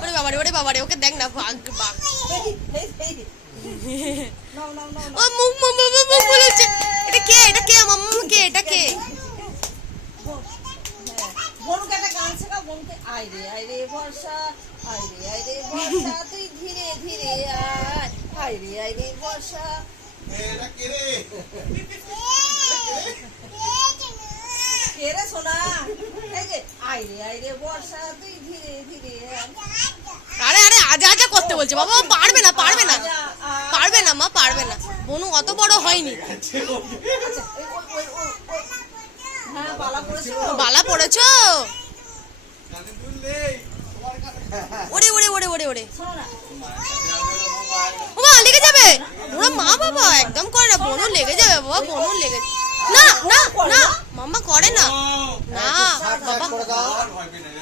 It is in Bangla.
ওরে বাবারে ওরে বাবারে ওকে দেখ না ভাগ বাঘ ও মুখ মুখ মুখ মুখ বলেছে এটা কে মাম্মা কে এটা কে বনুকে একটা গান শেখা বনুকে আইরে বর্ষা আইরে বর্ষা তুই ধীরে ধীরে আইরে বর্ষা এটা কে রে কে রে সোনা এই যে আইরে বর্ষা তুই ধীরে ধীরে আরে আরে আজা আজা করতে বলছে বাবা পারবে না পারবে না মা পারবে না বনু অত বড় হয়নি হ্যাঁ বালা পড়েছো ওরে ওরে ওরে ওরে ওরে শোনো না ওমা লেগে যাবে ওরা মা বাবা একদম করে না বনু লেগে যাবে বাবা বনু লেগে না না না মাম্মা করে না না বাবা ভয় পেয়ে